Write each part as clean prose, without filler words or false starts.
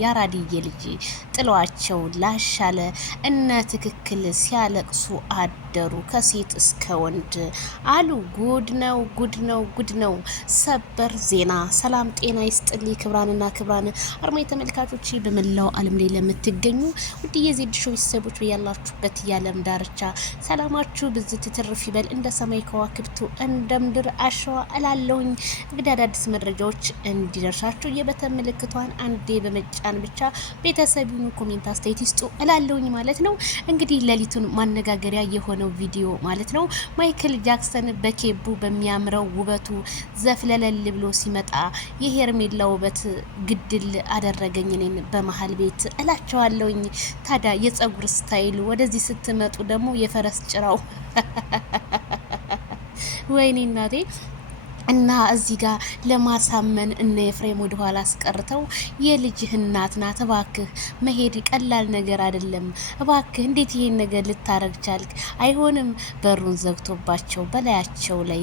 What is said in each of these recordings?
ያራድዬ ልጅ ጥሏቸው ላሻለ እነ ትክክል ሲያለቅሱ አደሩ። ከሴት እስከ ወንድ አሉ። ጉድ ነው ጉድ ነው ጉድ ነው። ሰበር ዜና። ሰላም ጤና ይስጥልኝ ክብራንና ክብራን አርማ ተመልካቾች በመላው ዓለም ላይ ለምትገኙ ውድ የዜድ ሾው ቤተሰቦች ያላችሁበት የዓለም ዳርቻ ሰላማችሁ ብዝት ትርፍ ይበል እንደ ሰማይ ከዋክብቱ እንደ ምድር አሸዋ እላለሁኝ። እንግዲህ አዳዲስ መረጃዎች እንዲደርሳችሁ የበተን ምልክቷን አንዴ በመጫን ብቻ ቤተሰቡን ኮሜንት አስተያየት ይስጡ እላለሁኝ ማለት ነው። እንግዲህ ሌሊቱን ማነጋገሪያ የሆነው ቪዲዮ ማለት ነው ማይክል ጃክሰን በኬቡ በሚያምረው ውበቱ ዘፍለለል ብሎ ሲመጣ የሄርሜላ ውበት ግድል አደረገኝ እኔን በመሃል ቤት እላቸዋለሁኝ። ታዲያ የጸጉር ስታይሉ ወደዚህ ስትመጡ ደግሞ የፈረስ ጭራው ወይኔ እናቴ እና እዚህ ጋር ለማሳመን እነ ኤፍሬም ወደ ኋላ አስቀርተው የልጅህ እናት ናት፣ እባክህ መሄድ ቀላል ነገር አይደለም፣ እባክህ እንዴት ይሄን ነገር ልታረግ ቻልክ? አይሆንም። በሩን ዘግቶባቸው በላያቸው ላይ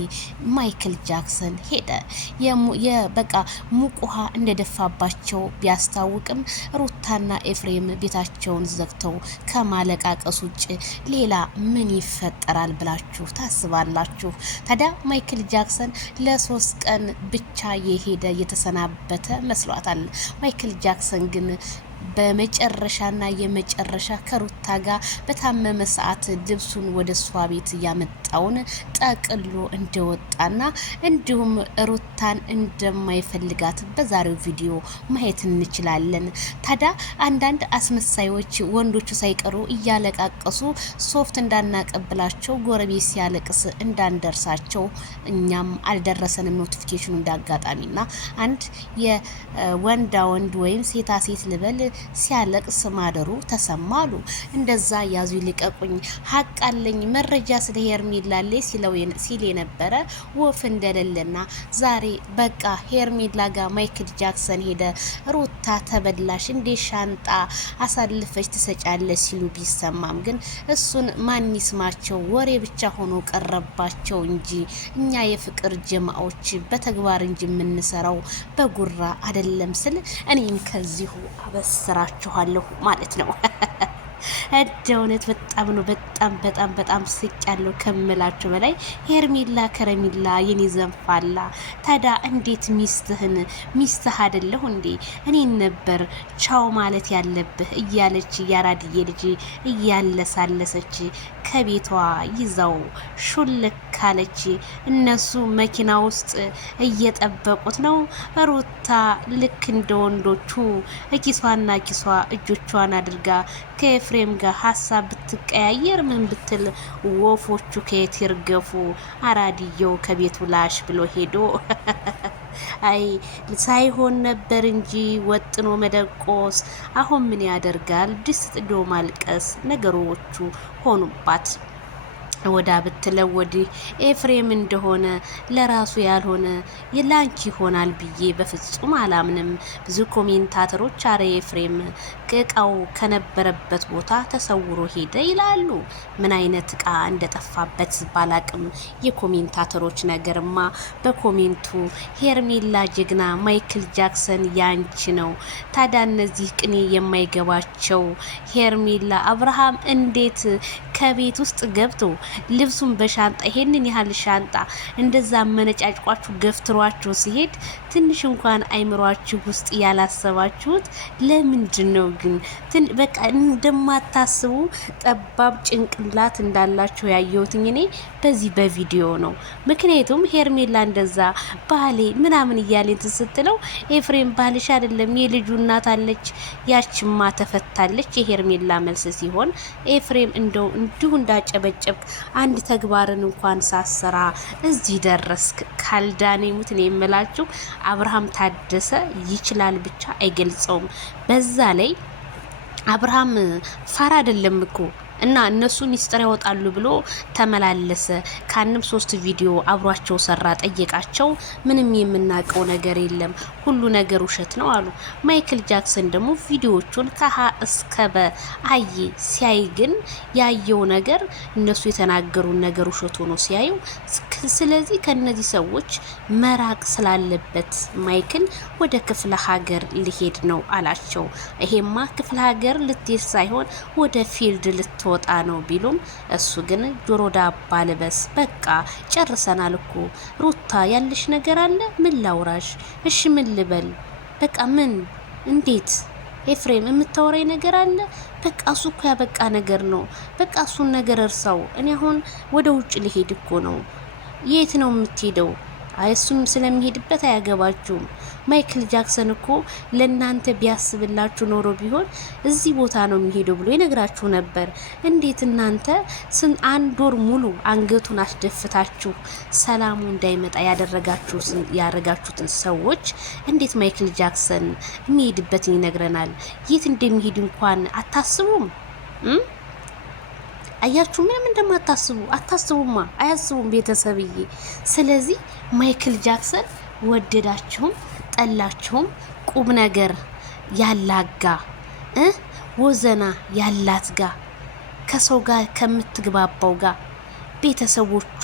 ማይክል ጃክሰን ሄደ። በቃ ሙቅ ውሃ እንደደፋባቸው ቢያስታውቅም ሩታና ኤፍሬም ቤታቸውን ዘግተው ከማለቃቀስ ውጭ ሌላ ምን ይፈጠራል ብላችሁ ታስባላችሁ? ታዲያ ማይክል ጃክሰን ለ3 ቀን ብቻ የሄደ የተሰናበተ መስሏታል። ማይክል ጃክሰን ግን በመጨረሻና የመጨረሻ ከሩታ ጋር በታመመ ሰዓት ልብሱን ወደ እሷ ቤት ያመጣውን ጠቅሎ እንደወጣና እንዲሁም ሩታን እንደማይፈልጋት በዛሬው ቪዲዮ ማየት እንችላለን። ታዲያ አንዳንድ አስመሳዮች ወንዶቹ ሳይቀሩ እያለቃቀሱ ሶፍት እንዳናቀብላቸው ጎረቤት ሲያለቅስ እንዳንደርሳቸው እኛም አልደረሰንም ኖቲፊኬሽኑ እንዳጋጣሚና አንድ የወንዳ ወንድ ወይም ሴታ ሴት ልበል ሲያለቅስ ማደሩ ተሰማሉ። እንደዛ ያዙ ይልቀቁኝ ሀቅ አለኝ መረጃ ስለ ሄርሜላ ሲል የነበረ ወፍ እንደሌለና ዛሬ በቃ ሄርሜላ ጋር ማይክል ጃክሰን ሄደ። ሩታ ተበላሽ እንዴ ሻንጣ አሳልፈች ትሰጫለች ሲሉ ቢሰማም ግን እሱን ማን ይስማቸው? ወሬ ብቻ ሆኖ ቀረባቸው እንጂ እኛ የፍቅር ጀማዎች በተግባር እንጂ የምንሰራው በጉራ አይደለም ስል እኔም ከዚሁ አበስራችኋለሁ ማለት ነው። እውነት በጣም ነው በጣም ስቅ ያለው ከምላችሁ በላይ ሄርሜላ ከረሜላ የኔ ዘንፋላ። ታዲያ እንዴት ሚስትህ አይደለሁ እንዴ እኔን ነበር ቻው ማለት ያለብህ እያለች ያራድዬ ልጅ እያለሳለሰች ከቤቷ ይዛው ሹልክ ካለች እነሱ መኪና ውስጥ እየጠበቁት ነው። ሩታ ልክ እንደ ወንዶቹ ኪሷና ኪሷ እጆቿን አድርጋ ከኤፍሬም ጋር ሀሳብ ብትቀያየር ምን ብትል ወፎቹ ከየት ይርገፉ። አራድየው ከቤቱ ላሽ ብሎ ሄዶ አይ ሳይሆን ነበር እንጂ ወጥኖ መደቆስ። አሁን ምን ያደርጋል ድስት ጥዶ ማልቀስ ነገሮቹ ሆኑባት። ወዳ ብትለው ወዲህ ኤፍሬም እንደሆነ ለራሱ ያልሆነ የላንቺ ይሆናል ብዬ በፍጹም አላምንም። ብዙ ኮሜንታተሮች አረ ኤፍሬም እቃው ከነበረበት ቦታ ተሰውሮ ሄደ ይላሉ። ምን አይነት እቃ እንደጠፋበት ባላቅም የኮሜንታተሮች ነገርማ በኮሜንቱ ሄርሜላ ጀግና ማይክል ጃክሰን ያንቺ ነው። ታዲያ እነዚህ ቅኔ የማይገባቸው ሄርሜላ አብርሃም እንዴት ከቤት ውስጥ ገብቶ ልብሱን በሻንጣ ይሄንን ያህል ሻንጣ እንደዛ መነጫጭቋችሁ ገፍትሯችሁ ሲሄድ ትንሽ እንኳን አይምሯችሁ ውስጥ ያላሰባችሁት ለምንድን ነው ግን? በቃ እንደማታስቡ ጠባብ ጭንቅላት እንዳላችሁ ያየሁት እኔ በዚህ በቪዲዮ ነው። ምክንያቱም ሄርሜላ እንደዛ ባሌ ምናምን እያለኝ ስትለው ኤፍሬም ባልሽ አይደለም የልጁ እናት አለች፣ ያችማ ተፈታለች የሄርሜላ መልስ ሲሆን ኤፍሬም እንደው እንዲሁ እንዳጨበጨብ አንድ ተግባርን እንኳን ሳሰራ እዚህ ደረስክ ካልዳኔ ሙት ነው የምላችሁ። አብርሃም ታደሰ ይችላል ብቻ አይገልጸውም። በዛ ላይ አብርሃም ፋራ አይደለም እኮ እና እነሱ ሚስጥር ያወጣሉ ብሎ ተመላለሰ። ካንም 3 ቪዲዮ አብሯቸው ሰራ። ጠየቃቸው። ምንም የምናውቀው ነገር የለም፣ ሁሉ ነገር ውሸት ነው አሉ። ማይክል ጃክሰን ደግሞ ቪዲዮዎቹን ከሀ እስከ በ አየ። ሲያይ ግን ያየው ነገር እነሱ የተናገሩን ነገር ውሸት ሆኖ ሲያየው፣ ስለዚህ ከነዚህ ሰዎች መራቅ ስላለበት ማይክል ወደ ክፍለ ሀገር ሊሄድ ነው አላቸው። ይሄማ ክፍለ ሀገር ልትሄድ ሳይሆን ወደ ፊልድ ልትወጣ ነው ቢሉም እሱ ግን ጆሮ ዳባ ልበስ፣ በቃ ጨርሰናል እኮ ሩታ፣ ያለሽ ነገር አለ? ምን ላውራሽ? እሺ ምን ልበል? በቃ ምን፣ እንዴት ኤፍሬም የምታወራኝ ነገር አለ? በቃ እሱ እኮ ያበቃ ነገር ነው። በቃ እሱን ነገር እርሳው። እኔ አሁን ወደ ውጭ ሊሄድ እኮ ነው። የት ነው የምትሄደው? እሱም ስለሚሄድበት አያገባችሁም። ማይክል ጃክሰን እኮ ለእናንተ ቢያስብላችሁ ኖሮ ቢሆን እዚህ ቦታ ነው የሚሄደው ብሎ ይነግራችሁ ነበር። እንዴት እናንተ አንድ ወር ሙሉ አንገቱን አስደፍታችሁ ሰላሙ እንዳይመጣ ያደረጋችሁትን ሰዎች እንዴት ማይክል ጃክሰን የሚሄድበትን ይነግረናል? የት እንደሚሄድ እንኳን አታስቡም? አያችሁ፣ ምንም አታስቡማ፣ አያስቡም ቤተሰብዬ። ስለዚህ ማይክል ጃክሰን ወደዳችሁም ጠላችሁም ቁም ነገር ያላጋ ወዘና ያላት ጋ ከሰው ጋር ከምትግባባው ጋር ቤተሰቦቿ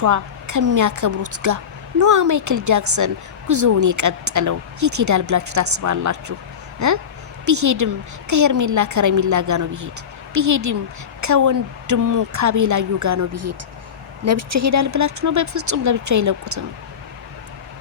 ከሚያከብሩት ጋር ነዋ ማይክል ጃክሰን ጉዞውን የቀጠለው። የት ሄዳል ብላችሁ ታስባላችሁ? ቢሄድም ከሄርሜላ ከረሚላ ጋር ነው ቢሄድም ከወንድሙ ካቤላዩ ጋር ነው ቢሄድ። ለብቻ ሄዳል ብላችሁ ነው? በፍጹም ለብቻ አይለቁትም።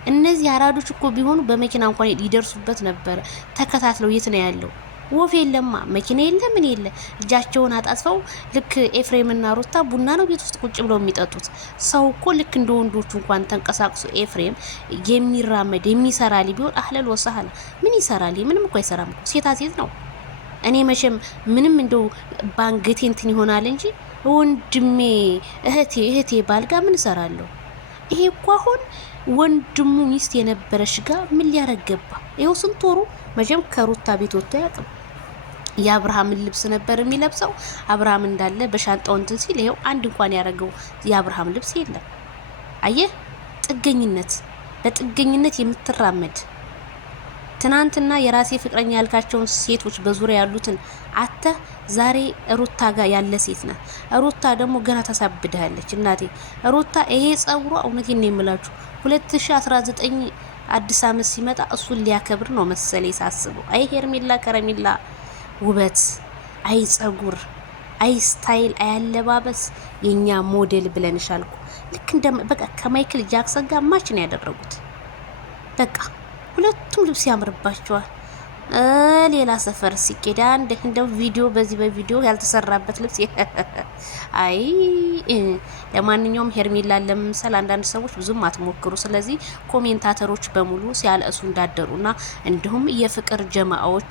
እነዚህ አራዶች እኮ ቢሆኑ በመኪና እንኳን ሊደርሱበት ነበር። ተከታትለው የት ነው ያለው? ወፍ የለማ፣ መኪና የለ፣ ምን የለ። እጃቸውን አጣጥፈው ልክ ኤፍሬምና ሩታ ቡና ነው ቤት ውስጥ ቁጭ ብለው የሚጠጡት። ሰው እኮ ልክ እንደ ወንዶቹ እንኳን ተንቀሳቅሶ ኤፍሬም የሚራመድ የሚሰራ ቢሆን አህለል ወሰሃል። ምን ይሰራል? ምንም እኮ አይሰራም እኮ። ሴት ነው። እኔ መቼም ምንም እንደው ባንገቴ እንትን ይሆናል እንጂ ወንድሜ እህቴ ባልጋ ምን እሰራለሁ? ይሄ እኮ አሁን ወንድሙ ሚስት የነበረሽ ጋር ምን ሊያረግ ገባ? ይኸው ስንት ወሩ መቼም ከሩታ ቤት ወጥቶ አያውቅም። የአብርሃምን ልብስ ነበር የሚለብሰው። አብርሃም እንዳለ በሻንጣው እንትን ሲል ይኸው አንድ እንኳን ያረገው የአብርሃም ልብስ የለም። አየህ፣ ጥገኝነት፣ በጥገኝነት የምትራመድ ትናንትና የራሴ ፍቅረኛ ያልካቸውን ሴቶች በዙሪያ ያሉትን አተ ዛሬ ሩታ ጋር ያለ ሴት ናት። ሩታ ደግሞ ገና ታሳብድሃለች እናቴ። ሩታ ይሄ ጸጉሯ እውነቴን ነው የምላችሁ 2019 አዲስ አመት ሲመጣ እሱን ሊያከብር ነው መሰለኝ ሳስበው። አይ ሄርሜላ ከረሜላ ውበት፣ አይ ጸጉር፣ አይ ስታይል፣ አይ አለባበስ የኛ ሞዴል ብለንሻልኩ። ልክ እንደ በቃ ከማይክል ጃክሰን ጋር ማች ነው ያደረጉት። በቃ ሁለቱም ልብስ ያምርባቸዋል። ሌላ ሰፈር ሲኬዳ እንደው ቪዲዮ በቪዲዮ ያልተሰራበት ልብስ አይ ለማንኛውም ሄርሜላን ለመምሰል አንዳንድ ሰዎች ብዙም አትሞክሩ። ስለዚህ ኮሜንታተሮች በሙሉ ሲያለእሱ እንዳደሩና እንዲሁም የፍቅር ጀማዎች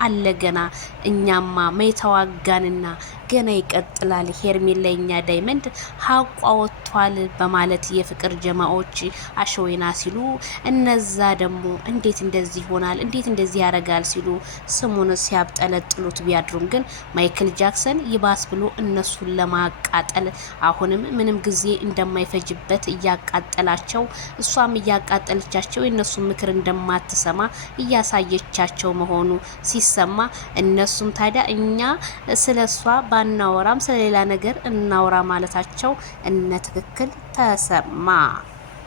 አለገና እኛማ መይተዋጋንና ገና ይቀጥላል ሄርሜላ የኛ ዳይመንድ ሀቋ ወጥቷል በማለት የፍቅር ጀማዎች አሸወና ሲሉ፣ እነዛ ደግሞ እንዴት እንደዚህ ይሆናል እንዴት እንደዚህ ያረጋል ሲሉ ስሙን ሲያብጠለጥሉት ቢያድሩም ግን ማይክል ጃክሰን ይባስ ብሎ እነሱን ለማቃጠል አሁንም ምንም ጊዜ እንደማይፈጅበት እያቃጠላቸው፣ እሷም እያቃጠለቻቸው የነሱ ምክር እንደማትሰማ እያሳየቻቸው መሆኑ ሲሰማ፣ እነሱም ታዲያ እኛ ስለሷ ባናወራም ስለሌላ ነገር እናወራ ማለታቸው እነ ትክክል ተሰማ።